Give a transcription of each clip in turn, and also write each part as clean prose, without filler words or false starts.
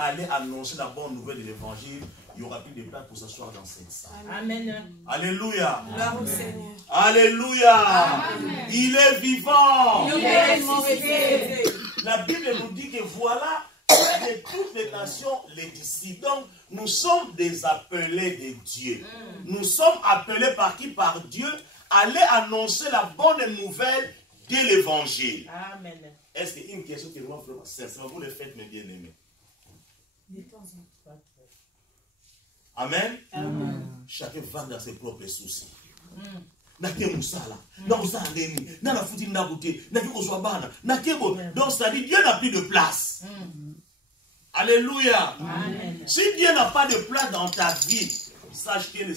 aller annoncer la bonne nouvelle de l'évangile, il n'y aura plus de place pour s'asseoir dans cette salle. Amen. Alléluia. Gloire au Seigneur. Alléluia. Amen. Il est vivant. Il est ressuscité. La Bible nous dit que voilà, de toutes les nations, les disciples. Donc, nous sommes des appelés de Dieu. Nous sommes appelés par qui? Par Dieu. Aller annoncer la bonne nouvelle de l'évangile. Amen. Est-ce qu'il y a une question qui est vraiment sincère? Vous le faites, mes bien-aimés. Amen. Amen. Chacun va dans ses propres soucis. Donc c'est-à-dire Dieu n'a plus de place. Alléluia. Amen. Si Dieu n'a pas de place dans ta vie, sache qu'il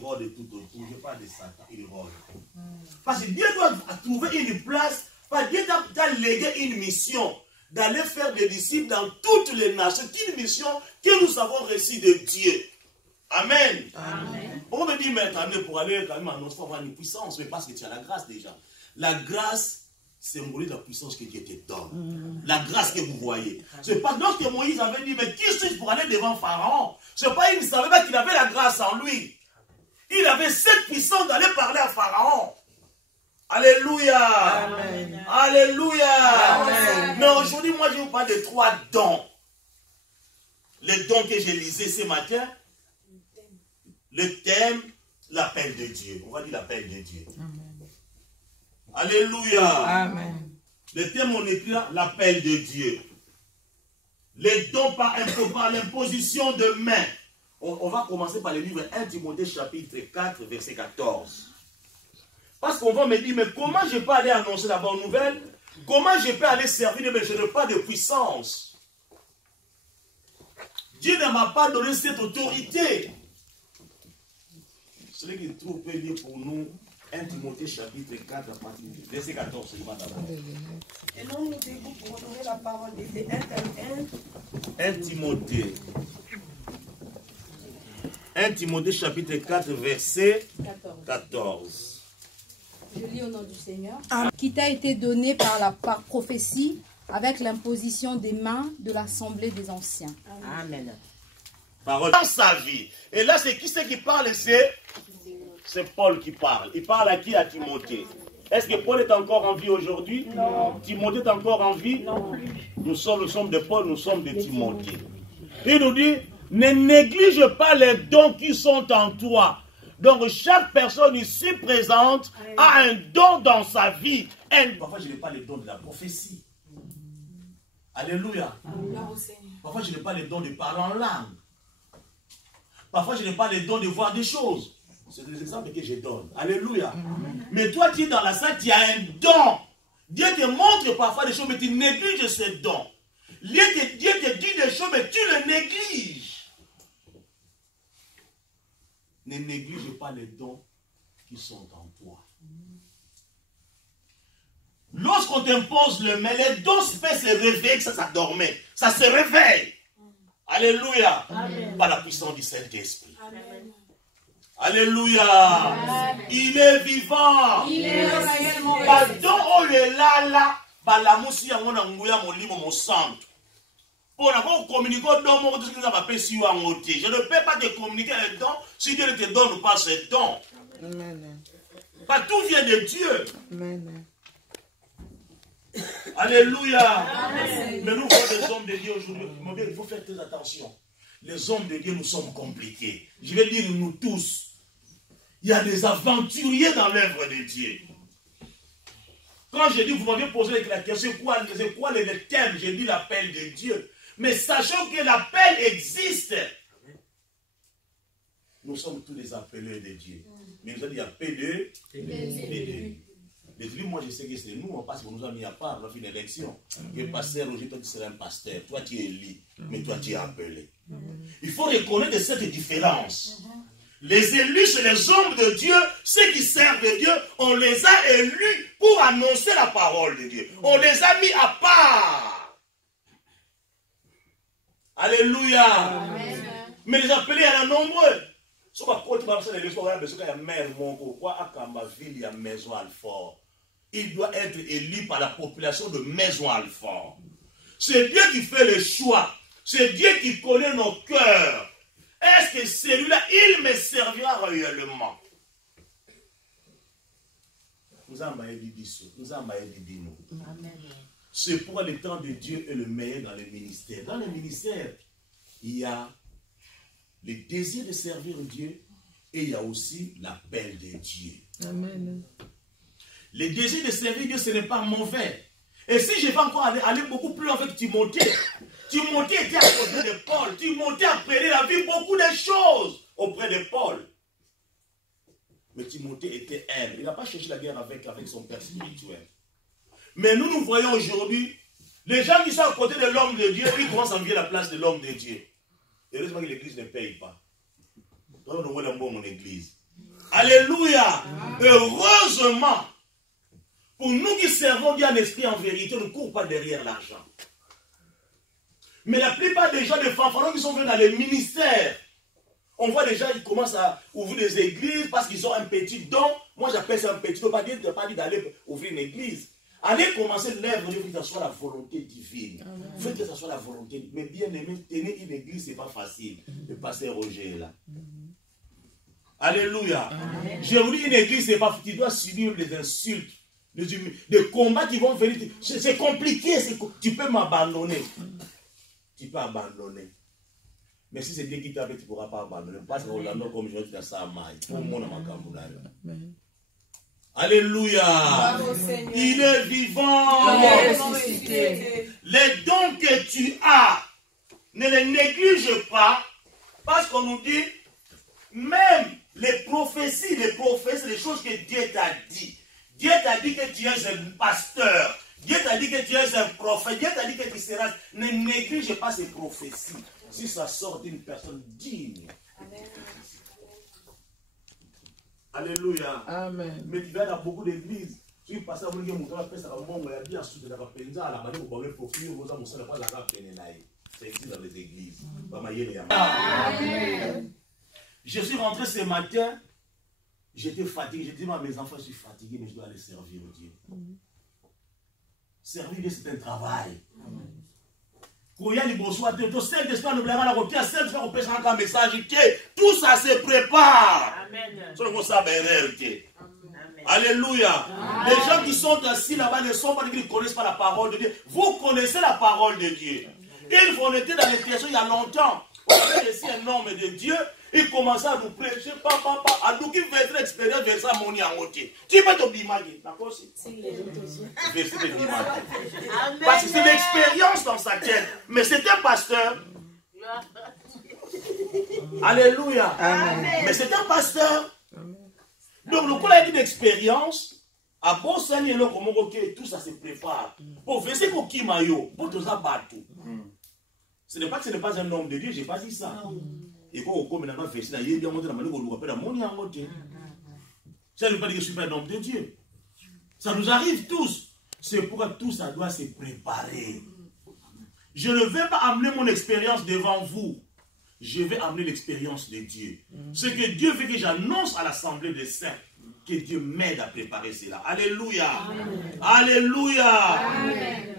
rôde de tout autour. Je parle de Satan, il rôde. Parce que Dieu doit trouver une place, parce que Dieu t'a légué une mission d'aller faire des disciples dans toutes les nations. C'est une mission que nous avons reçue de Dieu. Amen. Amen. On me dit, mais pour aller quand même annoncer, pour avoir une puissance, mais parce que tu as la grâce déjà. La grâce symbolise la puissance que Dieu te donne. La grâce que vous voyez. C'est pas lorsque Moïse avait dit, mais qui suis-je pour aller devant Pharaon? C'est pas, il ne savait pas qu'il avait la grâce en lui. Il avait cette puissance d'aller parler à Pharaon. Alléluia. Amen. Alléluia. Amen. Mais aujourd'hui, moi, je vous parle de 3 dons. Les dons que j'ai lisés ce matin. Le thème, l'appel de Dieu. On va dire l'appel de Dieu. Amen. Alléluia. Amen. Le thème, on écrit là, l'appel de Dieu. Les dons par l'imposition de main. On va commencer par le livre 1 Timothée chapitre 4, verset 14. Parce qu'on va me dire, mais comment je peux aller annoncer la bonne nouvelle? Comment je peux aller servir, mais je n'ai pas de puissance? Dieu ne m'a pas donné cette autorité. Celui qui trouve peut lire pour nous 1 Timothée chapitre 4, à partir du verset 14. Et nous nous debout pour donner la parole de Dieu. 1 Timothée. 1 Timothée chapitre 4, verset 14. Je lis au nom du Seigneur. Qui t'a été donné par prophétie avec l'imposition des mains de l'assemblée des anciens. Amen. Parole dans sa vie. Et là, c'est qui c'est qui parle? C'est Paul qui parle. Il parle à qui? À Timothée. Est-ce que Paul est encore en vie aujourd'hui? Non. Timothée est encore en vie? Non. Nous sommes de Paul, nous sommes de Timothée. Il nous dit, ne néglige pas les dons qui sont en toi. Donc chaque personne ici présente a un don dans sa vie. Parfois je n'ai pas les dons de la prophétie. Alléluia. Parfois je n'ai pas les dons de parler en langue. Parfois je n'ai pas les dons de voir des choses. C'est des exemples que je donne. Alléluia. Mais toi tu es dans la salle, tu as un don. Dieu te montre parfois des choses, mais tu négliges ces dons. Dieu te dit des choses, mais tu le négliges. Ne néglige pas les dons qui sont en toi. Lorsqu'on t'impose le main, les dons se réveillent, ça dormait. Ça se réveille. Alléluia. Amen. Par la puissance du Saint-Esprit. Alléluia. Amen. Il est vivant. Il est réellement je ne peux pas te communiquer un don si Dieu ne te donne pas ce don. Tout vient de Dieu. Amen. Alléluia. Amen. Mais nous voyons des hommes de Dieu aujourd'hui. Il faut faire très attention. Les hommes de Dieu, nous sommes compliqués. Je vais dire nous tous. Il y a des aventuriers dans l'œuvre de Dieu. Quand je dis, vous m'avez posé la question, c'est quoi le thème? J'ai dit l'appel de Dieu. Mais sachant que l'appel existe, nous sommes tous les appelés de Dieu. Mais nous avons dit appelés, moi je sais que c'est nous, parce qu'on nous a mis à part, on a fait une élection. Le pasteur Roger, toi tu seras un pasteur, toi tu es élu, mais toi tu es appelé. Il faut reconnaître cette différence. Les élus, c'est les hommes de Dieu, ceux qui servent de Dieu, on les a élus pour annoncer la parole de Dieu. On les a mis à part. Alléluia. Amen. Mais les appelés, il y en a nombreux. Ce il doit être élu par la population de Maison Alfort. C'est Dieu qui fait le choix. C'est Dieu qui connaît nos cœurs. Est-ce que celui-là, il me servira réellement? Nous avons c'est pourquoi le temps de Dieu est le meilleur dans le ministère. Dans le ministère, il y a le désir de servir Dieu et il y a aussi l'appel de Dieu. Amen. Le désir de servir Dieu, ce n'est pas mauvais. Et si je vais encore aller beaucoup plus loin avec Timothée, Timothée était à côté de Paul. Timothée apprenait la vie beaucoup de choses auprès de Paul. Mais Timothée était humble. Il n'a pas cherché la guerre avec son père spirituel. Mais nous voyons aujourd'hui, les gens qui sont à côté de l'homme de Dieu, ils commencent à envier la place de l'homme de Dieu. Heureusement que l'église ne paye pas. Donc nous voyons mon église. Alléluia. Heureusement, pour nous qui servons Dieu en esprit en vérité, on ne court pas derrière l'argent. Mais la plupart des gens, des fanfarons qui sont venus dans les ministères, on voit des gens qui commencent à ouvrir des églises parce qu'ils ont un petit don. Moi j'appelle ça un petit don. Pas dire d'aller ouvrir une église. Allez commencer l'œuvre de Dieu, que ce soit la volonté divine. Faites que ce soit la volonté. Mais bien aimé, tenir une église, ce n'est pas facile. Le pasteur Roger est là. Alléluia. Je vous dis, une église, c'est pas. Tu dois subir des insultes, des combats qui vont venir. C'est compliqué. Tu peux m'abandonner. Tu peux abandonner. Mais si c'est Dieu qui t'a fait, tu ne pourras pas abandonner. Parce que comme je dis, ça maille. Pour moi, alléluia. Il est vivant. Les dons que tu as, ne les néglige pas. Parce qu'on nous dit, même les prophéties, les choses que Dieu t'a dit. Dieu t'a dit que tu es un pasteur. Dieu t'a dit que tu es un prophète. Dieu t'a dit que tu seras. Ne néglige pas ces prophéties. Si ça sort d'une personne digne. Amen. Alléluia. Amen. Mais tu vas dans beaucoup d'églises. Tu passes à mon gars, ça va bien sous la penza, la manière pour le profil, vous avez ça pas la c'est ici dans les églises. Amen. Je suis rentré ce matin, j'étais fatigué. J'ai dit à mes enfants, je suis fatigué, mais je dois aller servir Dieu. Servir Dieu, c'est un travail. Tout ça se prépare. Alléluia. Les gens qui sont assis là-bas ne sont pas, qui ne connaissent pas la parole de Dieu. Vous connaissez la parole de Dieu. Ils vont être dans les questions il y a longtemps. On avait ici un homme de Dieu. Il commençait à nous prêcher, papa, à nous qui veut être expérience vers ça, mon yangoté. Tu peux te bimaguer, d'accord? Parce que c'est l'expérience dans sa tête. Mais c'est un pasteur. Alléluia. Amen. Mais c'est un pasteur. Donc, le coup a une expérience. À bon sani et tout ça se prépare. Pour faire ce qu'on qui maillot, pour tout ça battu. Ce n'est pas que ce n'est pas un homme de Dieu, je n'ai pas dit ça. Et quand on commence à faire ça, il y a un monde qui a mon yangoté. Ça ne veut pas dire que je suis pas un homme de Dieu. Ça nous arrive tous. C'est pourquoi tout ça doit se préparer. Je ne vais pas amener mon expérience devant vous. Je vais amener l'expérience de Dieu. Ce que Dieu veut que j'annonce à l'assemblée des saints. Que Dieu m'aide à préparer cela. Alléluia. Amen. Alléluia. Amen.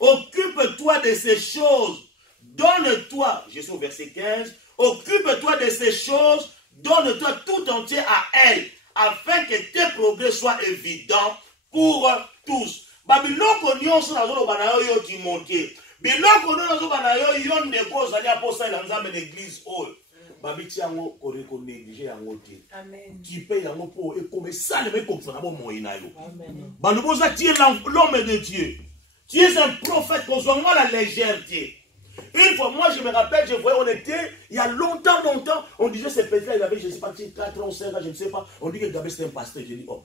Occupe-toi de ces choses. Donne-toi, je suis au verset 15. Occupe-toi de ces choses. Donne-toi tout entier à elle. Afin que tes progrès soient évidents pour tous. Babiloko nyonso nazolo banayo yo Timothée. Biloko nyonso banayo yo ndeko zali aposa la nzambe l'église hall. Babiti yango koreko négliger yango te. Amen. Tu payes yango pour et comme ça ne me comprend pas mon inayo. Amen. Baluboza tu es l'homme de Dieu. Tu es un prophète qu'on soit la légèreté. Une fois, moi je me rappelle, je voyais, on était, il y a longtemps, on disait ce petit-là, il avait, je ne sais pas, 4 ans, 5 ans, je ne sais pas. On dit que Gabé c'était un pasteur. J'ai dit, oh,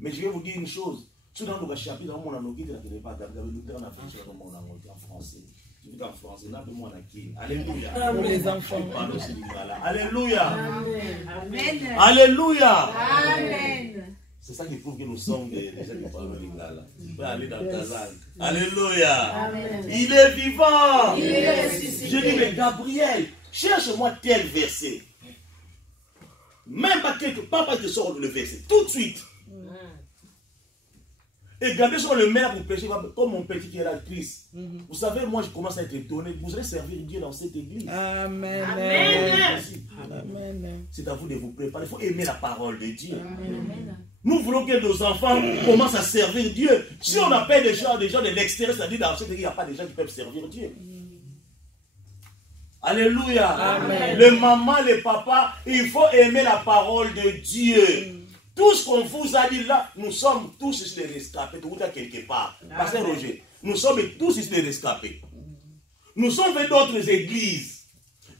mais je vais vous dire une chose. Tout dans le chapitre, on a dit que pas Gabé, en français. Je dis en français, là, moi, alléluia. Les enfants. Alléluia. Amen. Alléluia. Amen. C'est ça qui prouve que nous sommes des gens qui parlent le lingala. Tu peux aller dans ta langue. Alléluia. Amen. Il est vivant. Il est ressuscité. Je dis, mais Gabriel, cherche-moi tel verset. Même pas quelque part, pas te sort le verset. Tout de suite. Et gardez sur le maire pour pécher, comme mon petit qui est là, Christ. Vous savez, moi je commence à être étonné. Vous allez servir Dieu dans cette église. Amen. Amen. Amen. C'est à vous de vous préparer. Il faut aimer la parole de Dieu. Amen. Nous voulons que nos enfants commencent à servir Dieu. Si on appelle des gens de l'extérieur, c'est-à-dire dans cette église, il n'y a pas de gens qui peuvent servir Dieu. Alléluia. Amen. Le maman, le papa, il faut aimer la parole de Dieu. Tout ce qu'on vous a dit là, nous sommes tous ici des rescapés. Tout à quelque part. Pasteur Roger, nous sommes tous ici des rescapés. Nous sommes venus d'autres églises.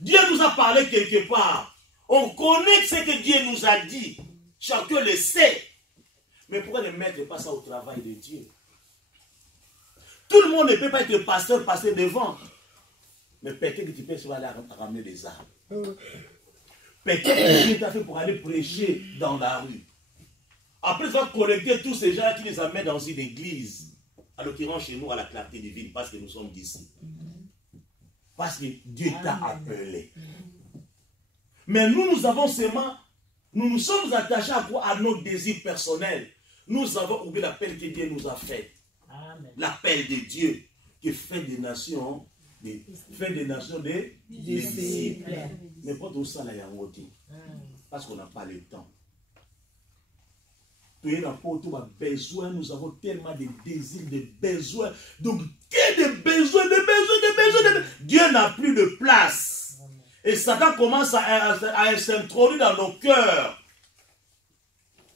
Dieu nous a parlé quelque part. On connaît ce que Dieu nous a dit. Chacun le sait. Mais pourquoi ne mettre pas ça au travail de Dieu? Tout le monde ne peut pas être pasteur, passer devant. Mais peut-être que tu peux aller ramener des armes. Peut-être que Dieu t'a fait pour aller prêcher dans la rue. Après, tu vas collecter tous ces gens qui les amènent dans une église. À l'occurrence, chez nous, à la clarté divine, parce que nous sommes d'ici. Parce que Dieu t'a appelé. Mais nous avons seulement, nous nous sommes attachés à quoi? À nos désirs personnels. Nous avons oublié l'appel que Dieu nous a fait. L'appel de Dieu qui fait des nations, des disciples. Mais pas tout ça, là, il y a un parce qu'on n'a pas le temps. Besoin, nous avons tellement de désirs, de besoins. Donc, des besoins. Dieu n'a plus de place. Et Satan commence à s'introduire dans nos cœurs.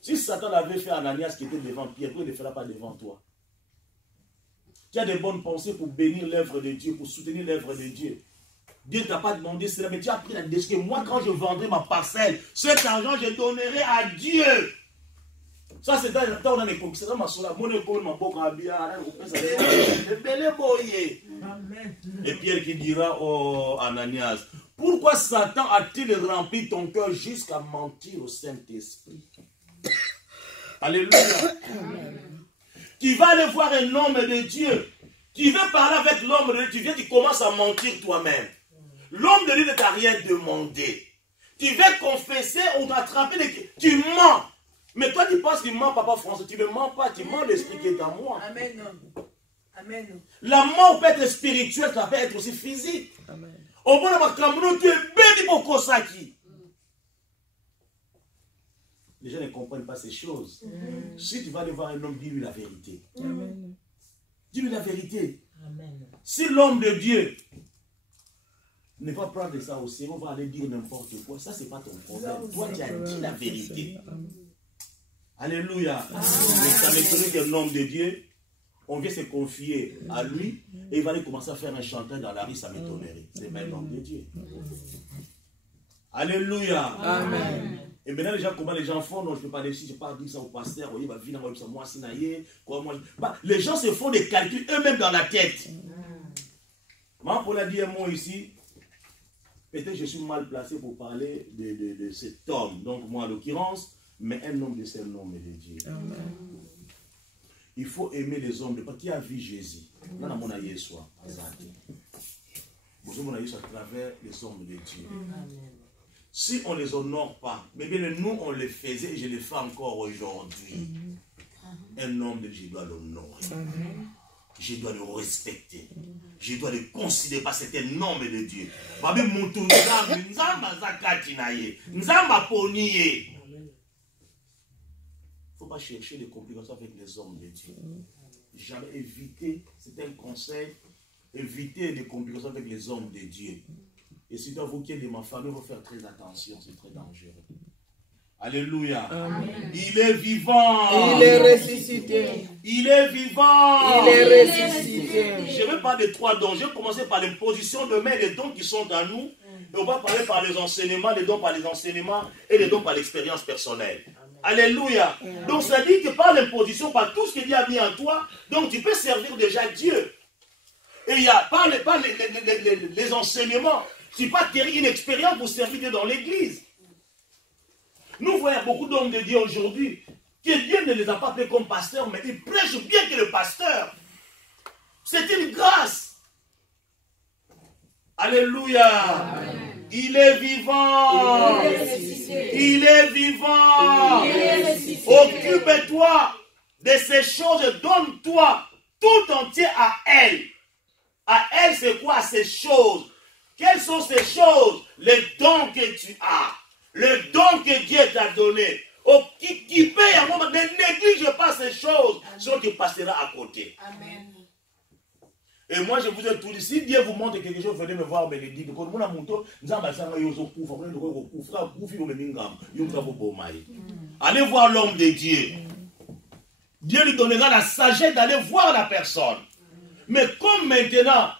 Si Satan avait fait Ananias qui était devant Pierre, pourquoi il ne le fera pas devant toi? Tu as des bonnes pensées pour bénir l'œuvre de Dieu, pour soutenir l'œuvre de Dieu. Dieu ne t'a pas demandé cela, mais tu as pris la décision. Moi, quand je vendrai ma parcelle, cet argent, je donnerai à Dieu. Ça, c'est dans le temps où on a les conquêtes. C'est dans ma soeur, mon épaule, ma boca, et Pierre qui dira au Ananias, pourquoi Satan a-t-il rempli ton cœur jusqu'à mentir au Saint-Esprit? Alléluia. Tu vas aller voir un homme de Dieu. Tu veux parler avec l'homme de Dieu. Tu viens, tu commences à mentir toi-même. L'homme de Dieu ne t'a rien demandé. Tu veux confesser, on t'a attrapé. Tu mens. Mais toi, tu penses qu'il ment, papa François. Tu ne mens pas, tu mens l'esprit qui est en moi. Amen. Amen. La mort peut être spirituelle, ça peut être aussi physique. Amen. Au moins, tu es béni pour Kosaki. Les gens ne comprennent pas ces choses. Si tu vas aller voir un homme, dis-lui la vérité. Dis-lui la vérité. Amen. Si l'homme de Dieu ne va pas prendre ça au sérieux, on va aller dire n'importe quoi. Ça, ce n'est pas ton problème. Toi, tu as dit la vérité. Alléluia. Mais ça m'étonne qu'un homme de Dieu, on vient se confier à lui et il va aller commencer à faire un chanteur dans la rue, ça m'étonnerait. C'est pas un homme de Dieu. Alléluia. Amen. Et maintenant, comment les gens font? Non, je ne peux pas dire, si je ne peux pas dire ça au pasteur, il va venir, moi, les gens se font des calculs eux-mêmes dans la tête. Moi, pour la dire un mot ici, peut-être que je suis mal placé pour parler de cet homme. Donc, moi, en l'occurrence, mais un homme de ce nom de Dieu. Amen. Il faut aimer les hommes de Dieu. Qui a vu Jésus? Là, on a Jésus. Vous avez Jésus à travers les hommes de Dieu. Si on ne les honore pas, mais bien nous on les faisait et je les fais encore aujourd'hui. Un homme de Dieu, je dois l'honorer. Je dois le respecter. Je dois le considérer parce que c'est un homme de Dieu. Il ne faut pas chercher des complications avec les hommes de Dieu. Jamais éviter, c'est un conseil, éviter des complications avec les hommes de Dieu. Et si vous qui êtes de ma famille, il faut faire très attention, c'est très dangereux. Alléluia. Amen. Il est vivant. Il est ressuscité. Il est vivant. Il est ressuscité. Je ne vais pas de trois dons. Je vais commencer par les positions de main, les dons qui sont dans nous. Et on va parler par les enseignements, les dons par les enseignements et les dons par l'expérience personnelle. Amen. Alléluia. Amen. Donc ça dit que par l'imposition, par tout ce que Dieu a mis en toi, donc tu peux servir déjà Dieu. Et il y a par les enseignements. Tu n'as pas acquérir une expérience pour servir Dieu dans l'église. Nous voyons beaucoup d'hommes de Dieu aujourd'hui que Dieu ne les a pas appelés comme pasteurs, mais ils prêchent bien que le pasteur. C'est une grâce. Alléluia. Amen. Il est vivant. Il est vivant. Occupe-toi de ces choses, donne-toi tout entier à elle. À elle, c'est quoi ces choses? Quelles sont ces choses? Les dons que tu as. Le don que Dieu t'a donné. Oh, qui paye à un moment, ne néglige pas ces choses, sinon tu passeras à côté. Amen. Et moi, je vous ai tout dit, si Dieu vous montre quelque chose, venez me voir, me le dire. Allez voir l'homme de Dieu. Dieu lui donnera la sagesse d'aller voir la personne. Mais comme maintenant,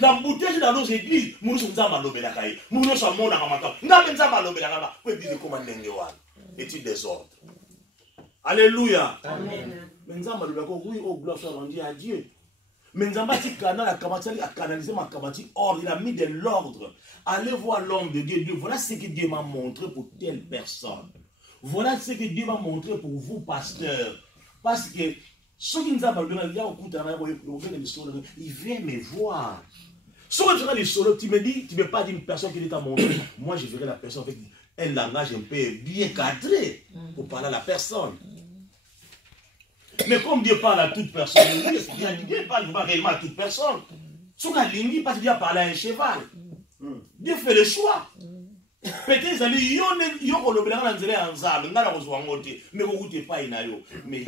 l'embouteillage dans nos églises, nous sommes en Lobelakaï, nous sommes en Amata, nous sommes en Lobelakaï, vous pouvez dire comment on est désordre. Alléluia. Amen. Mais nous sommes en Lobelakaï, oui, oh, gloire soit rendue à Dieu. Mais nous avons dit qu'il a canalisé ma kamati, or il a mis de l'ordre. Allez voir l'homme de Dieu. Voilà ce que Dieu m'a montré pour telle personne. Voilà ce que Dieu m'a montré pour vous, pasteur. Parce que ceux qui nous ont parlé, il vient me voir. Si tu regardes les solos, tu me dis, tu ne peux pas dire une personne qui t'a montré. Moi, je verrai la personne avec un langage un peu bien cadré pour parler à la personne. Mais comme Dieu parle à toute personne, Dieu parle réellement à toute personne. Si on a l'ingé, parce que Dieu parle à un cheval. Dieu fait le choix. Peut-être que mais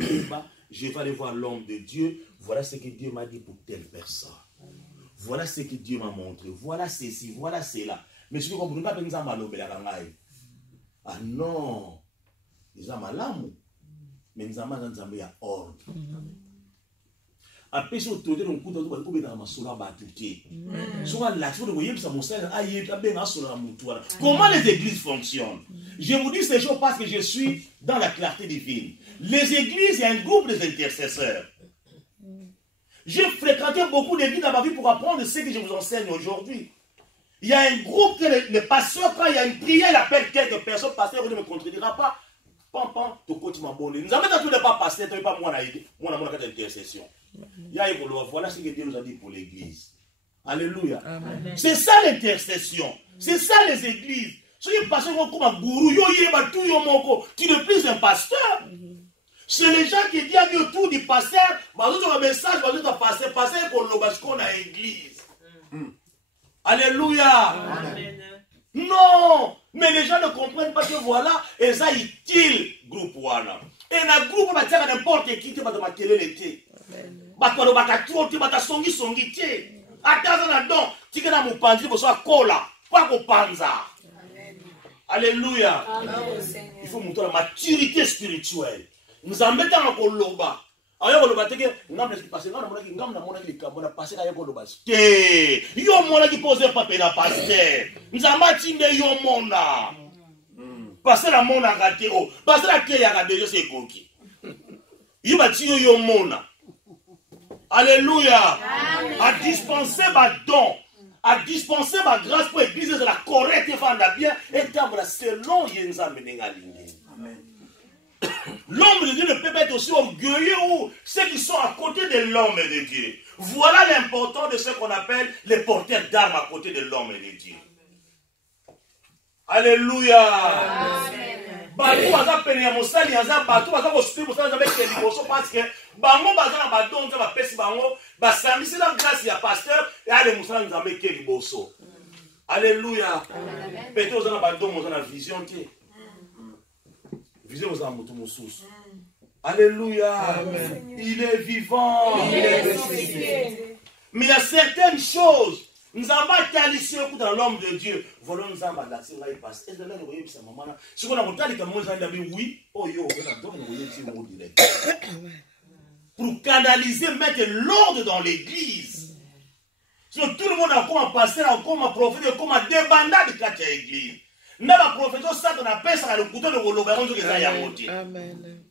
je vais aller voir l'homme de Dieu. Voilà ce que Dieu m'a dit pour telle personne. Voilà ce que Dieu m'a montré. Voilà ceci, voilà cela. Mais si vous comprenez pas, ah non, ils ont mal. Mais nous avons un ordre. Après, si vous avez un coup de vous avez un sola batuté. Soit là, vous voyez, ça comment les églises fonctionnent? Je vous dis ces choses parce que je suis dans la clarté divine. Les églises, il y a un groupe d'intercesseurs. J'ai fréquenté beaucoup d'églises dans ma vie pour apprendre ce que je vous enseigne aujourd'hui. Il y a un groupe que le pasteur, quand il y a une prière, il appelle quelques personnes. Le pasteur ne me contredira pas. Pam, tu continues à bonner. Nous avons tous les pas passer, tu n'as pas moi dans intercession. Voilà ce que Dieu nous a dit pour l'église. Alléluia. C'est ça l'intercession. C'est ça les églises. Si les pasteurs vont comme un gourou, tu n'es plus un pasteur. C'est les gens qui disent autour du pasteur, un message, pasteur pour l'obascon à l'église. Alléluia. Amen. Non, mais les gens ne comprennent pas que voilà, et ça utile groupe wana. Et le groupe va dire n'importe qui va te marquer l'été. Bakolo bakatro ti batasongi songi ti. Ataza na don, tika na mupanzi bo so kola, pas ko panza. Alléluia. Il faut montrer la maturité spirituelle. Nous en mettons en koloba. Ayo koloba teke ngam na passer ngam na mona ki kamona passer ayo koloba. Te, yo mona ki poser pape na passer. Nzamba tinde yo mona. Passer la mona gate o. Passer la ke ya ga déjà c'est koki. Yo ba ti yo mona. Alléluia. À dispenser ma don, à dispenser ma grâce pour l'église de la correcte et faire bien et d'abord selon yenza menengalingi. Amen. L'homme de Dieu ne peut pas être aussi orgueilleux ou ceux qui sont à côté de l'homme de Dieu. Voilà l'important de ce qu'on appelle les porteurs d'armes à côté de l'homme de Dieu. Alléluia. Amen. Parce que bango bazana badonza ba pesi bango ba sambisi la grâce ya pasteur et ale musala nzambe ke liboso. Alléluia. Peut-être aux badongo dans la vision qui vision aux amutu mususu. Alléluia. Amen. Il est vivant. Il est ressuscité. Mais il y a certaines choses nous avons qualifié dans l'homme de Dieu. Voilà nous avons la singa il passe. Et de là nous voyons ça maman là. Ce qu'on a montré comme nous avons dit oui. Oh yo, on a donc nous voyons si mot direct. Pour canaliser, mettre l'ordre dans l'église. Sinon tout le monde a comme un pasteur, comme un prophète, comme un débandade de la l'église. Même un prophète, ça on appelle ça le couteau de l'oberon de Zayamoti. Amen.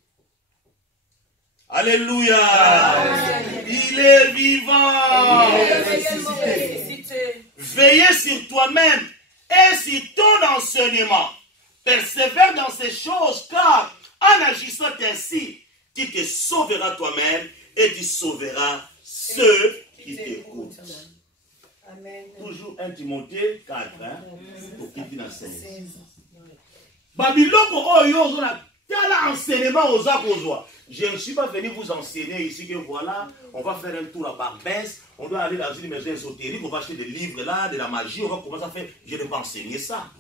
Alléluia. Amen. Il est vivant. Il est ressuscité. Veillez sur toi-même et sur ton enseignement. Persévère dans ces choses, car en agissant ainsi, tu te sauveras toi-même et tu sauveras ceux qui t'écoutent. Amen. Toujours 1 Timothée 4, pour qui tu n'enseignes. Babylone, oh yo, T'as l'enseignement aux accords. Je ne suis pas venu vous enseigner ici que voilà, on va faire un tour à Barbès, on doit aller dans une maison ésotérique, on va acheter des livres là, de la magie, on va commencer à faire. Je ne vais pas enseigner ça.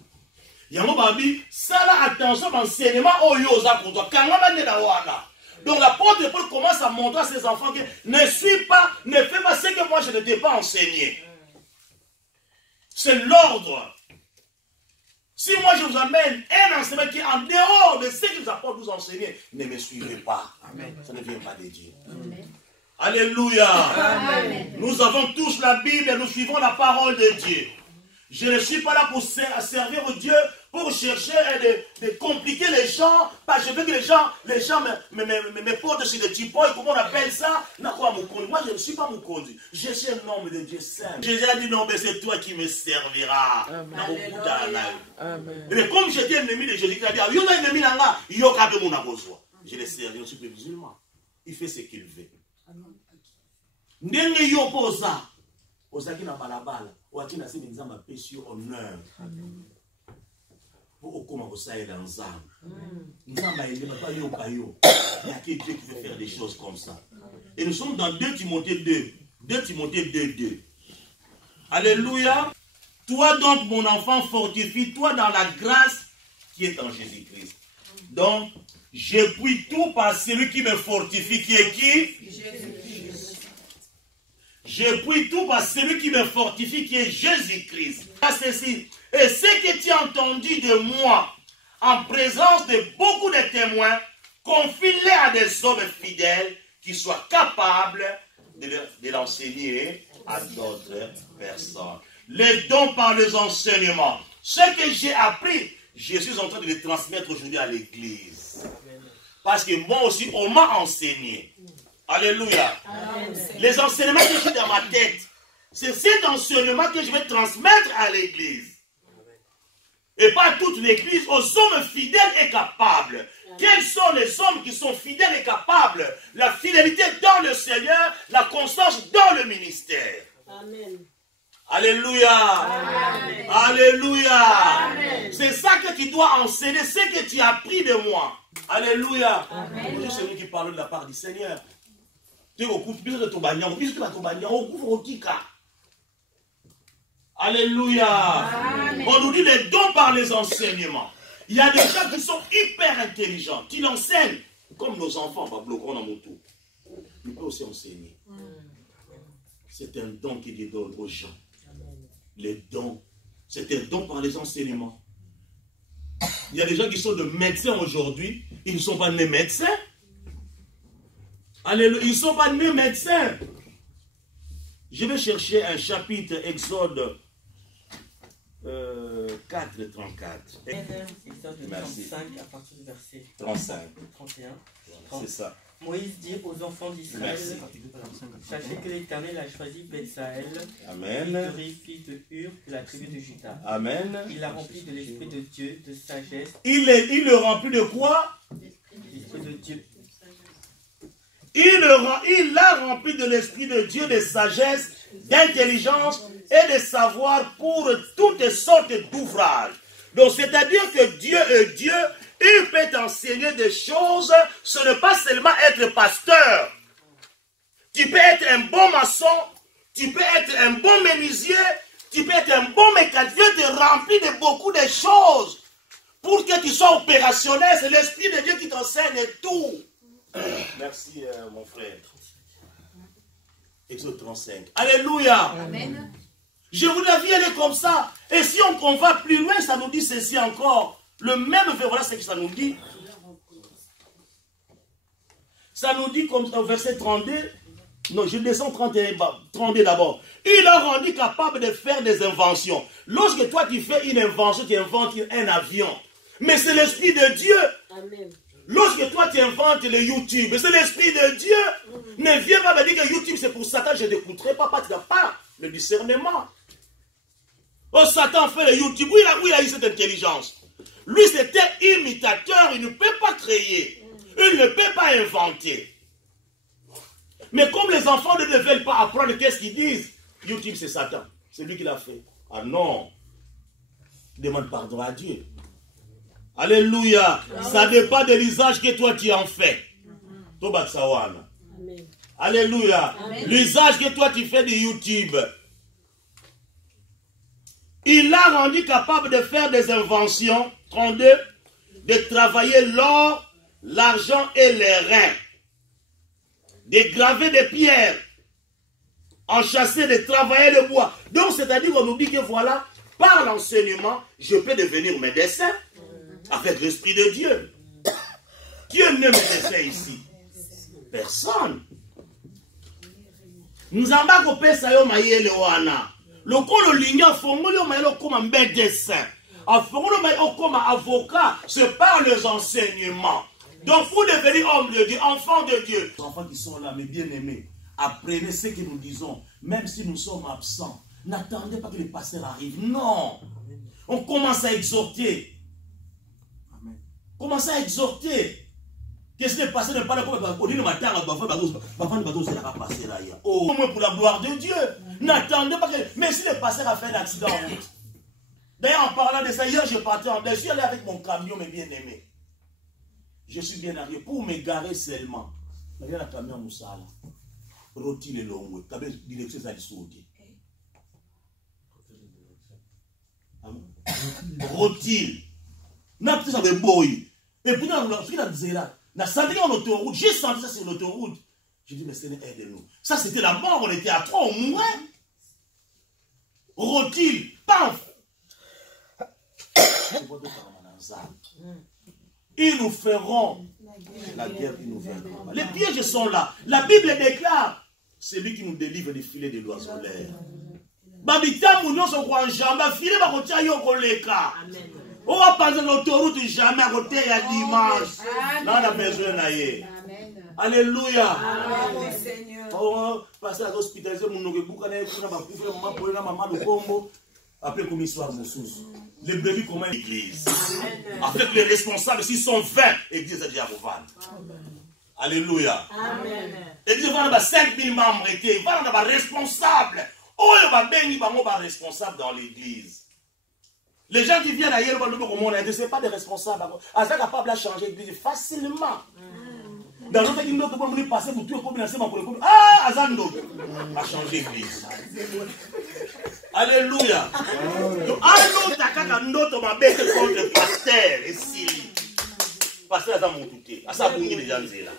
Yango Babi, ça là, attention, l'enseignement aux accords. Donc l'apôtre Paul commence à montrer à ses enfants que ne fais pas ce que moi je ne t'ai pas enseigné. C'est l'ordre. Si moi je vous amène un enseignement qui est en dehors de ce que les apôtres vous enseignent, ne me suivez pas. Amen. Ça ne vient pas de Dieu. Amen. Alléluia. Amen. Nous avons tous la Bible et nous suivons la parole de Dieu. Je ne suis pas là pour servir Dieu, pour chercher de compliquer les gens, parce que je veux que les gens me portent sur des typos, comment on appelle ça? Moi je ne suis pas Mukondi, je suis un homme de Dieu saint. Jésus a dit non, mais c'est toi qui me serviras. Mais comme j'étais ennemi de Jésus, il a dit, je l'ai servi, je suis musulman. Il fait ce qu'il veut. Ndenge yo posa, ozaki na balabala. Wakina si nzamba pesi honneur. Pour okoma kosaye dans nzamba. Nzamba elema pas yo kayo. Il y a que Dieu qui veut faire des choses comme ça. Et nous sommes dans 2 Timothée 2. 2 Timothée 2. Alléluia. Toi donc mon enfant, fortifie-toi dans la grâce qui est en Jésus-Christ. Donc, je puis tout par celui qui me fortifie, qui est qui? Jésus-Christ. Je puis tout par celui qui me fortifie, qui est Jésus-Christ. Et ce que tu as entendu de moi, en présence de beaucoup de témoins, confie-les à des hommes fidèles qui soient capables de l'enseigner à d'autres personnes. Les dons par les enseignements. Ce que j'ai appris, je suis en train de le transmettre aujourd'hui à l'église. Parce que moi aussi, on m'a enseigné. Alléluia. Amen. Les enseignements que j'ai dans ma tête, c'est cet enseignement que je vais transmettre à l'église. Et pas toute l'église, aux hommes fidèles et capables. Amen. Quels sont les hommes qui sont fidèles et capables? La fidélité dans le Seigneur, la constance dans le ministère. Amen. Alléluia. Amen. Alléluia. C'est ça que tu dois enseigner, ce que tu as appris de moi. Alléluia. Amen. C'est lui qui parle de la part du Seigneur. Alléluia. Amen. On nous dit les dons par les enseignements. Il y a des gens qui sont hyper intelligents, qui l'enseignent, comme nos enfants, ils peuvent aussi enseigner. C'est un don qui Dieu donne aux gens. Les dons, c'est un don par les enseignements. Il y a des gens qui sont de médecins aujourd'hui, ils ne sont pas nés médecins. Alléluia, ils ne sont pas nés médecins. Je vais chercher un chapitre, Exode 4, 34. Exode 35, à partir du verset 35. 31. C'est ça. Moïse dit aux enfants d'Israël, sachez que l'Éternel a choisi Betsaël, fils de Hur, de la tribu de Juda. Amen. Il l'a rempli de l'Esprit de Dieu, de sagesse. Il le remplit de quoi? L'Esprit de Dieu. Il l'a rempli de l'Esprit de Dieu, de sagesse, d'intelligence et de savoir pour toutes sortes d'ouvrages. Donc, c'est-à-dire que Dieu est Dieu, il peut t'enseigner des choses, ce n'est pas seulement être pasteur. Tu peux être un bon maçon, tu peux être un bon menuisier, tu peux être un bon mécanicien, Dieu te remplit de beaucoup de choses. Pour que tu sois opérationnel, c'est l'Esprit de Dieu qui t'enseigne tout. Merci mon frère. Exode 35. Alléluia. Amen. Je vous la vie, elle est comme ça. Et si on va plus loin, ça nous dit ceci encore. Le même verset, voilà ce que ça nous dit. Ça nous dit comme ça au verset 32. Non, je descends 32 d'abord. Il a rendu capable de faire des inventions. Lorsque toi tu fais une invention, tu inventes un avion. Mais c'est l'Esprit de Dieu. Amen. Lorsque toi tu inventes le YouTube, c'est l'Esprit de Dieu. Ne viens pas me dire que YouTube c'est pour Satan, je ne t'écouterai pas, tu n'as pas le discernement. Oh, Satan fait le YouTube, où il a eu cette intelligence? Lui c'était imitateur, il ne peut pas créer, il ne peut pas inventer. Mais comme les enfants ne veulent pas apprendre qu'est-ce qu'ils disent, YouTube c'est Satan, c'est lui qui l'a fait. Ah non, demande pardon à Dieu. Alléluia. Ça dépend de l'usage que toi tu en fais. Alléluia. L'usage que toi tu fais de YouTube. Il l'a rendu capable de faire des inventions. 32. De travailler l'or, l'argent et les reins. De graver des pierres. Enchasser, de travailler le bois. Donc c'est-à-dire qu'on nous dit que voilà, par l'enseignement, je peux devenir médecin. Avec l'Esprit de Dieu. Qui est médecin ici? Personne. Nous avons fait ça yo mayele wana. Lokolo linya fongolo mayelo comme médecin. Afongolo mayelo comme avocat, c'est par les enseignements. Donc pour devenir homme de Dieu, enfant de Dieu. Les enfants qui sont là, mes bien-aimés, apprenez ce que nous disons, même si nous sommes absents. N'attendez pas que les pasteurs arrivent. Non. On commence à exhorter. Commence à exhorter. Qu'est-ce que les pasteurs ne parlent pas au matin, au moins pour la gloire de Dieu. N'attendez pas que. Mais si le pasteur a fait un accident en route. D'ailleurs, en parlant de ça, hier, je partais en. Je suis allé avec mon camion, mes bien-aimés. Je suis bien arrivé pour me garer seulement. Il y a un camion Moussala. Roti le long. Direction ça dissoudé. Roti. N'a pas ça de boy. Et puis, dans la santé en autoroute, j'ai senti ça sur l'autoroute. J'ai dit, mais Seigneur, aide-nous. Ça, c'était la mort, on était à 3, on mourait. Rotile, paf. Ils nous feront la guerre, ils nous verront. Les pièges sont là. La Bible déclare, c'est lui qui nous délivre des filets de l'oiseau l'air. Babita Mounion se croit en jambe, filet va retirer au collègue. On va passer l'autoroute jamais à côté il y a dimanche. Là, on a besoin d'aller. Alléluia. On va passer à l'hôpital. Après, comme histoire, les brebis comment l'église. Avec les responsables, s'ils sont 20, l'église est déjà vendre. Alléluia. L'église va avoir 5000 membres. Il va avoir responsable. Oh, il va avoir responsable dans l'église. Les gens qui viennent ailleurs, ce n'est pas des responsables. Ils sont capables de changer l'église facilement. Dans l'autre qui nous dit passer pour tout le monde, ah, Azando a changé l'église. Alléluia. Alors, tu as bête contre le pasteur et si. Pasteur a mon touté. À ça, vous les gens là.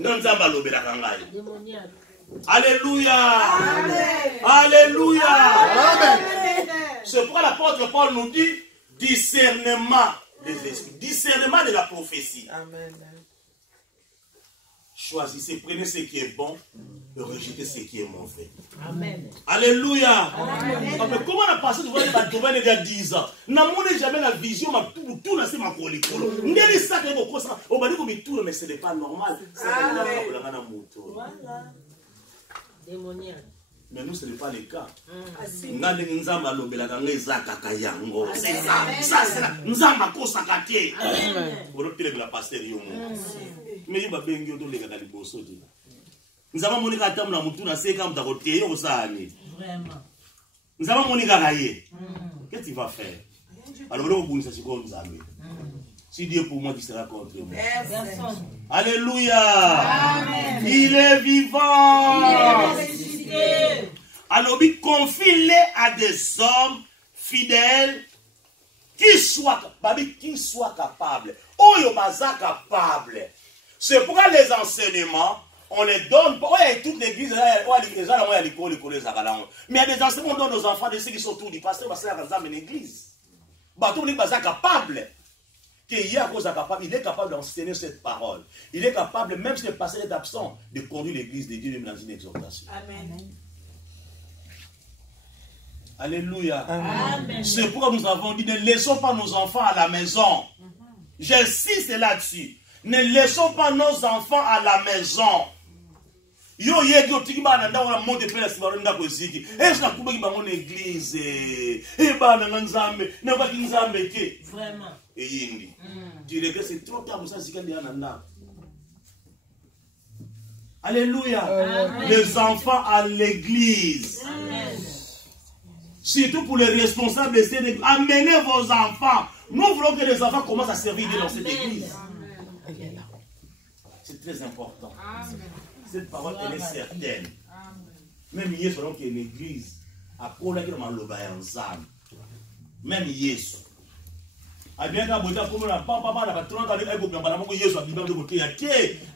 Non, ça va l'obéir à Kangaï. Alléluia. Alléluia. Amen. C'est pourquoi l'apôtre Paul nous dit discernement des esprits, discernement de la prophétie. Amen. Choisissez, prenez ce qui est bon et rejetez ce qui est mauvais. Amen. Alléluia. Amen. Mais comment on a passé devant les bâtiments il y a 10 ans? N'a jamais la vision, tout n'a pas ma colicolo. N'est-ce ça que vous pensez? On va dire que tout, mais ce n'est pas normal. Voilà. Démoniaque. Mais nous, ce n'est pas le cas. C'est ça. Ça, c'est ça. Nous avons cosa kate. Vous repérez la pasteur. Mais il va bien dire que les gars dans les nous avons monique à table dans mon tour dans 5 ans d'agoté au Sahani. Vraiment. Nous avons monique à railler. Qu'est-ce qu'il va faire? Alors, vous savez quoi nous avons. Si Dieu pour moi, qui sera contre moi. Alléluia. Amen. Il est vivant. Il est ressuscité. Alors, il confie-les à des hommes fidèles qui soient capables. Oh, il est capable. C'est pourquoi les enseignements, on les donne. Ouais, toute l'église, mais il y a des enseignements, on donne aux enfants de ceux qui sont tous du pasteur, parce que c'est l'église. Tout le monde est capable. Il est capable d'enseigner cette parole. Il est capable, même si le pasteur est absent, de conduire l'église de Dieu dans une exhortation. Amen. Alléluia. C'est pourquoi nous avons dit, ne laissons pas nos enfants à la maison. J'insiste là-dessus. Ne laissons pas nos enfants à la maison. Yo yego tikibana ndawa monde pela sibaronda kweziki. Esina kubaki bango l'église. Bana nzambe, na baki nzambe ke. Vraiment. Et yindi. Dire que c'est trop tard pour ça sikandi ananda. Alléluia. Les enfants à l'église. Amen. Surtout pour les responsables de cette église. Amenez vos enfants. Nous voulons que les enfants commencent à servir Dieu dans cette église. C'est très important. Cette parole, elle est certaine. Même Yesu, selon qu'il y a une église, à Kola qui est dans le ensemble. Même Yesu. A bien qu'à Bouddha, comme on a pas mal, à 30 ans, il y a Yesu à Bible de côté,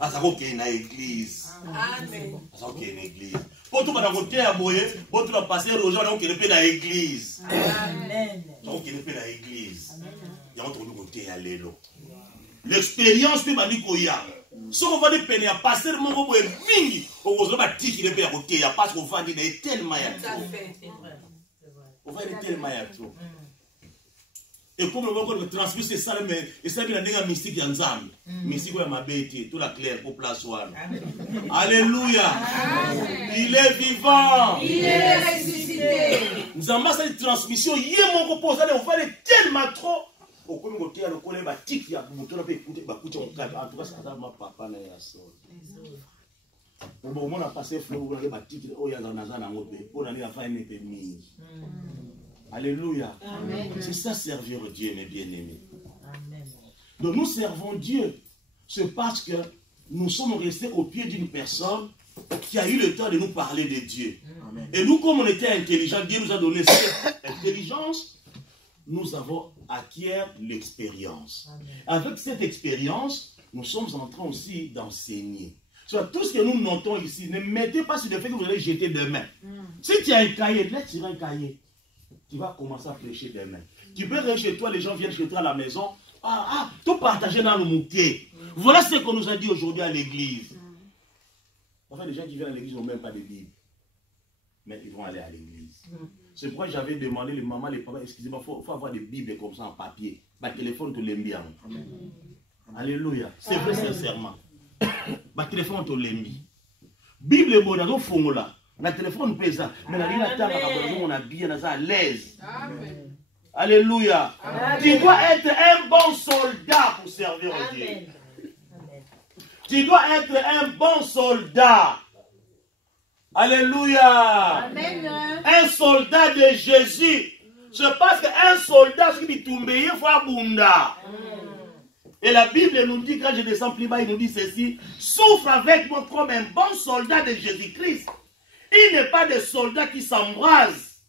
à sa roque une église. Amen. À sa roque une église. Pour tout le monde, à Boye, pour tout le passer aux gens qui ne paient dans l'église. Amen. Donc, il ne paient dans l'église. Il y a un autre côté à l'élo. L'expérience peut m'dire qu'il y a. Si on va dire qu'il y a passé le moment où il y a mingi, on va dire qu'il y a côté, il y a parce qu'on va dire qu'il y a tellement de on va dire tellement de trop. Et comme le monde transmet c'est ça, mais c'est bien la mystique y ensemble. Mystique est ma bête, tout la claire pour place one. Alléluia. Il est vivant. Il est ressuscité. Nous avons cette transmission. Il y a mon proposé, on va dire tellement trop. Au comme côté le collègue va tic il y a beaucoup de écouter bah écouter on calme en tout cas ça ma papa na ya so bon on a passé flow on va tic oh ya na za na ngobe pour aller la faire une épée. Alléluia. C'est ça servir Dieu mes bien-aimés. Amen. Donc nous servons Dieu. C'est parce que nous sommes restés au pied d'une personne qui a eu le temps de nous parler de Dieu. Amen. Et nous comme on était intelligents, Dieu nous a donné cette intelligence. Nous avons acquis l'expérience. Avec cette expérience, nous sommes en train aussi d'enseigner. Sur tout ce que nous notons ici, ne mettez pas sur le fait que vous allez jeter demain. Si tu as un cahier, laisse tirer un cahier. Tu vas commencer à prêcher demain. Tu peux rester chez toi, les gens viennent chez toi à la maison. Tout partager dans le moquet. Voilà ce qu'on nous a dit aujourd'hui à l'église. Enfin, les gens qui viennent à l'église n'ont même pas de Bible. Mais ils vont aller à l'église. C'est pourquoi j'avais demandé les mamans, les papas, excusez-moi, il faut avoir des bibles comme ça en papier. Bah, téléphone, tu l'aime bien. Alléluia. C'est vrai, sincèrement. Bah, téléphone, tu l'aime bien. Bible est bonne, on a là. Le téléphone pèse ça. Mais la ligne attend, on a bien à l'aise. Alléluia. Tu dois être un bon soldat pour servir Dieu. Tu dois être un bon soldat. Alléluia. Amen. Un soldat de Jésus. C'est parce qu'un soldat, ce qui tombe, il faut abunda. Et la Bible nous dit, quand je descends plus bas, il nous dit ceci: souffre avec moi comme un bon soldat de Jésus-Christ. Il n'est pas des soldats qui s'embrasent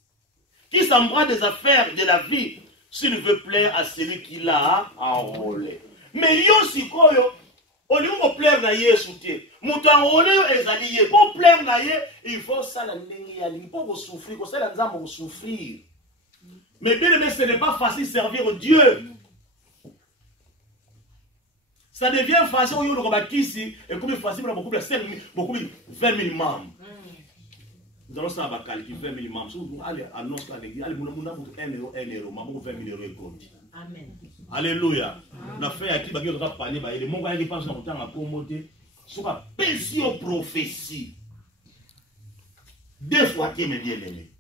des affaires de la vie, s'il veut plaire à celui qui l'a enrôlé. Mais yo si koyo, au lieu de plaire à Yesu, pour plaire à Yesu, il faut ça la il faut souffrir, il faut souffrir. Mais bien aimé, ce n'est pas facile servir Dieu. Ça devient facile au lieu de rebattre ici, et comme il est facile, beaucoup de 5 000, beaucoup de 20 000 membres. Nous allons savoir calculer 20 000 membres. Si vous allez annoncer à l'église, allez, vous avez 1 euro, 1 euro, maman, 20 000 euros et compte. Amen. Alléluia. On a fait à qui va dire parler, les mondes qui pensent dans le temps à commoder, sur la pension prophétie. 2 fois qui est bien aimé.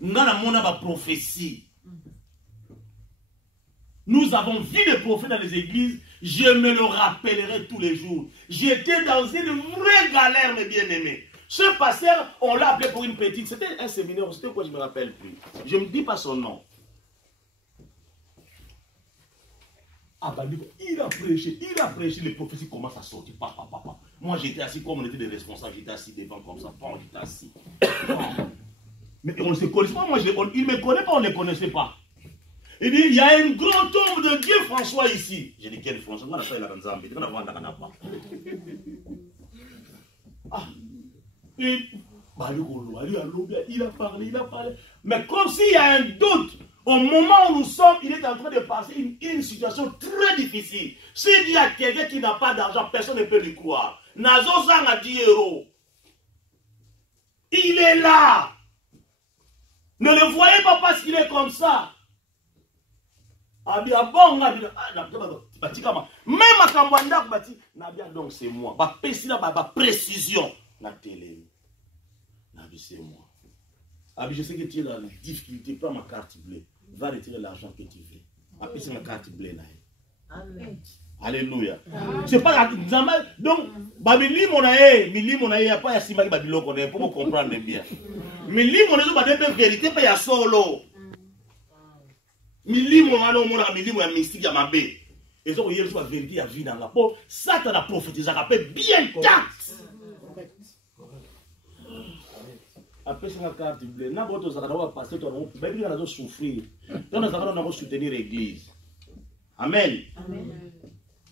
Nous avons la prophétie. Nous avons vu des prophètes dans les églises, je me le rappellerai tous les jours. J'étais dans une vraie galère, mes bien-aimés. Ce pasteur, on l'a appelé pour une petite. C'était un séminaire, c'était quoi, je ne me rappelle plus. Je ne me dis pas son nom. Ah bah, il a prêché, les prophéties commencent à sortir. Papa. Moi j'étais assis comme on était des responsables, j'étais assis devant comme ça, j'étais assis. Mais on ne se connaissait pas, il ne me connaît pas, on ne le connaissait pas. Il dit, il y a un grand homme de Dieu François ici. J'ai dit, quel François? On a fait la Nzambi, on a vu la pas. Ah. Il a parlé. Mais comme s'il y a un doute, au moment où nous sommes, il est en train de passer une situation très difficile. S'il y a quelqu'un qui n'a pas d'argent, personne ne peut lui croire. Nazo Zang a 10 euros. Il est là. Ne le voyez pas parce qu'il est comme ça. Même à Kambanda, donc c'est moi. Précision. La télé. C'est moi. Je sais que tu es dans la difficulté. Prends ma carte bleue. Va retirer l'argent que tu veux. Après, c'est ma carte bleue. Amen. Alléluia. C'est pas la. Donc, Babili monae, mili monae, il n'y a pas de simaki babilo qu'on est pour me comprendre bien. Mili monae, c'est pas de vérité, pas de solo. milimo wana omona milimo ya mystique ya mabe ezo ko yesu la vérité ya vie nanga po Satan a prophétisé pe bien tact après ça carte bleue na boto za kana pasteur to na ba bien na souffrir donc na za na soutenir l'église amen amen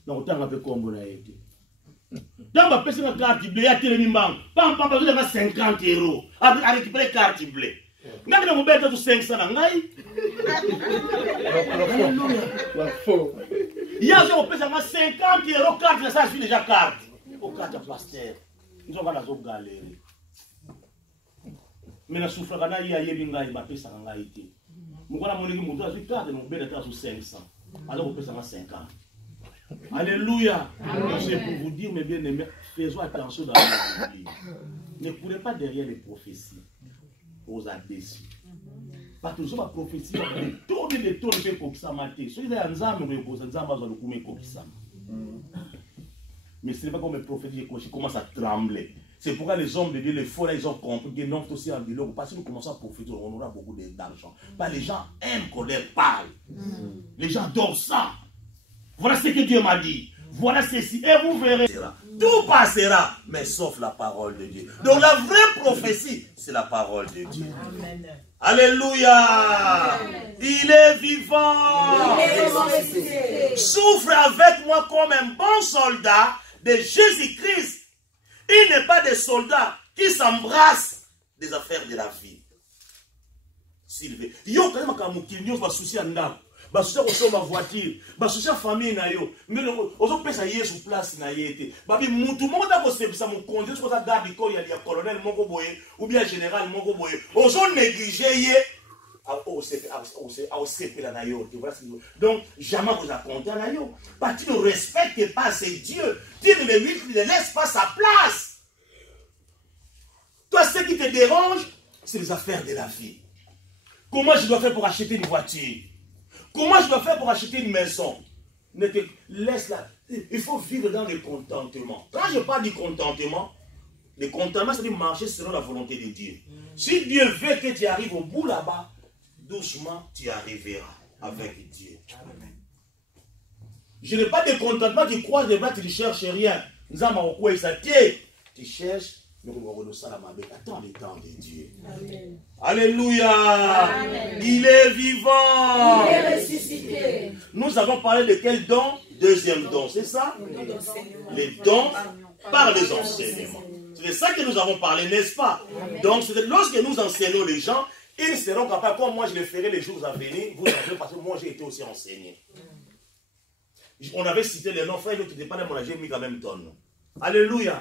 donc tanga pe kombo na yete dans ma personne carte bleue ya télé mimbango pam pam vous avez 50 € à récupérer carte bleue ngaki na mobeta to 500 na ngai ya zo pesa ma 50 € carte na ça suit déjà carte au carte pasteur ils ont pas zo galérer mais la souffre kana ya yebi ngai ba pesa ngai te mukona moniki mutu azu carte no mobeta ta 500 alors pesa ma 50. Alléluia. C'est pour vous dire, mes bien-aimés, faisons attention dans la vie. Ne courez pas derrière les prophéties aux adessus. Parce que nous sommes à prophétie, les tours de Koksamate. Ceux qui sont en Zam, nous posons Zam, nous allons couper Koksam. Mais ce n'est pas comme les prophéties qui commencent à trembler. C'est pourquoi les hommes de Dieu, les faux, là, ils ont compris des noms aussi en bilan. Parce que nous commençons à prophétiser, on aura beaucoup d'argent. Les gens aiment qu'on leur parle. Les gens adorent ça. Voilà ce que Dieu m'a dit. Voilà ceci. Et vous verrez. Tout passera, mais sauf la parole de Dieu. Donc la vraie prophétie, c'est la parole de Dieu. Amen. Alléluia. Amen. Il est vivant. Souffre avec moi comme un bon soldat de Jésus-Christ. Il n'est pas des soldats qui s'embrassent des affaires de la vie. Sylvain. Yo, quand même, va souci à Ndam. Basusa kosoma voiture, basusa famille na yo. Mais ozo pesa yesu place na yete. Babi mutu moko ta kosepisa mon conduit ko ta garde ko ya colonel moko boye ou bien général moko boye. Ozo négliger ye au sepela na yo. Donc jamais vous a compté na yo. Parce que tu ne respectes pas ces dieux. Tu ne laisses pas sa place. Toi, ce qui te dérange, c'est les affaires de la vie. Comment je dois faire pour acheter une voiture? Comment je dois faire pour acheter une maison? Ne te laisse là. Il faut vivre dans le contentement. Quand je parle du contentement, le contentement, c'est de marcher selon la volonté de Dieu. Si Dieu veut que tu arrives au bout là-bas, doucement, tu arriveras avec Dieu. Je n'ai pas de contentement, tu croises les bras, tu ne cherches rien. Tu cherches. Attends le temps de Dieu. Amen. Alléluia. Amen. Il est vivant. Il est ressuscité. Nous avons parlé de quel don? Deuxième don, c'est ça? Les dons par les enseignements. C'est de ça que nous avons parlé, n'est-ce pas? Amen. Donc, lorsque nous enseignons les gens, ils seront capables, comme moi je le ferai les jours à venir, vous savez, parce que moi j'ai été aussi enseigné. On avait cité les noms, frère, qui n'étaient pas dans mon âge, j'ai mis quand même ton nom. Alléluia.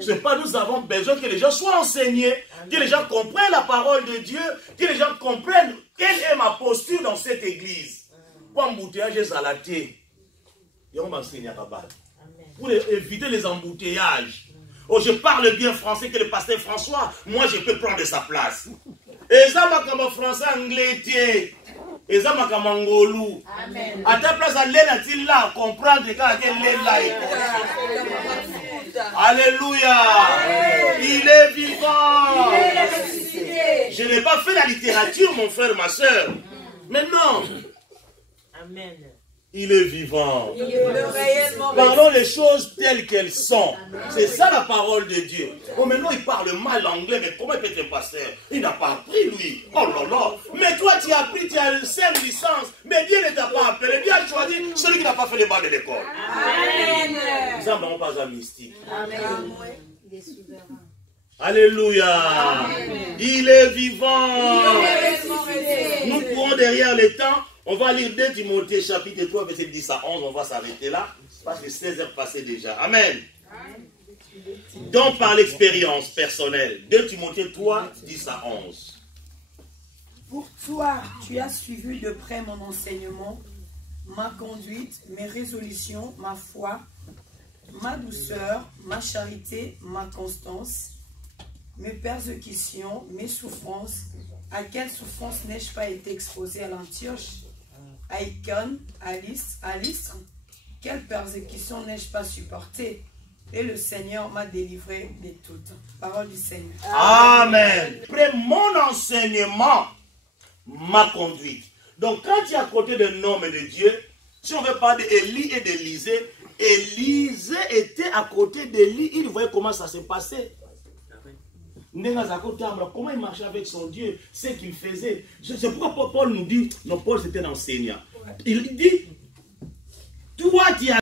C'est pas nous avons besoin que les gens soient enseignés, que les gens comprennent la parole de Dieu, que les gens comprennent quelle est ma posture dans cette église. Pour embouteillage à la thé. Pour éviter les embouteillages. Oh, je parle bien français que le pasteur François, moi je peux prendre sa place. Et ça m'a comme français anglais. Et ça m'a comme angolou. À ta place, aller là, comprendre quand elle est là. Alléluia. Il est vivant. Je n'ai pas fait la littérature, mon frère, ma soeur. Mais non. Amen. Il est vivant. Parlons les choses telles qu'elles sont. C'est ça la parole de Dieu. Oh, maintenant il parle mal anglais, mais comment il peut être pasteur? Il n'a pas appris, lui. Oh là là. Mais toi, tu as appris, tu as 5 licences. Mais Dieu ne t'a pas appelé. Dieu a choisi celui qui n'a pas fait les bancs de l'école. Amen. Nous n'avons pas un mystique. Amen. Il est souverain. Alléluia. Amen. Il est vivant. Nous courons derrière le temps. On va lire 2 Timothée chapitre 3, verset 10 à 11. On va s'arrêter là. Parce que 16 heures passées déjà. Amen. Donc par l'expérience personnelle. 2 Timothée 3, 10 à 11. Pour toi, tu as suivi de près mon enseignement, ma conduite, mes résolutions, ma foi, ma douceur, ma charité, ma constance, mes persécutions, mes souffrances. À quelle souffrance n'ai-je pas été exposé à l'Antioche, à Icône, à Lystre? Quelle persécution n'ai-je pas supporté? Et le Seigneur m'a délivré de toutes. Parole du Seigneur. Amen. Après mon enseignement, ma conduite. Donc quand tu es à côté d'un homme de Dieu, si on veut parler d'Élie et d'Élisée, Élisée était à côté d'Élie, il voyait comment ça s'est passé. Comment il marchait avec son Dieu, ce qu'il faisait. C'est pourquoi Paul nous dit, non, Paul c'était un enseignant. Il dit, toi tu as